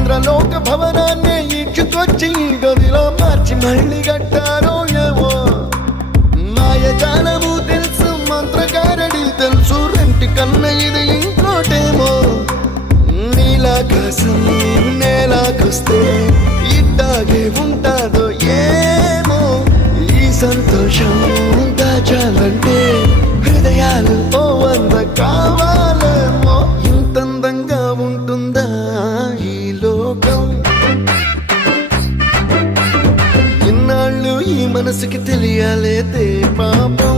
ఇంద్రలోక భవనాన్ని ఈడ్చుకొచ్చి గదిలో మార్చి మళ్ళీ కట్టారో ఏమో మాయజాలము తెలుసు మంత్రగారడి తెలుసు రెంటి కన్న ఇది ఇంకోటేమో నీలాకాశం నేలాకొస్తే ఇట్టాగే ఉంటాదో ఏమో ఈ సంతోషం దాచాలంటే హృదయాలు ఓ వంద కావాలేమో ఇంతందంగా ఉంటుందా ఈ లోకం ఇన్నాళ్ళు ఈ మనసుకి తెలియాలేదే పాపం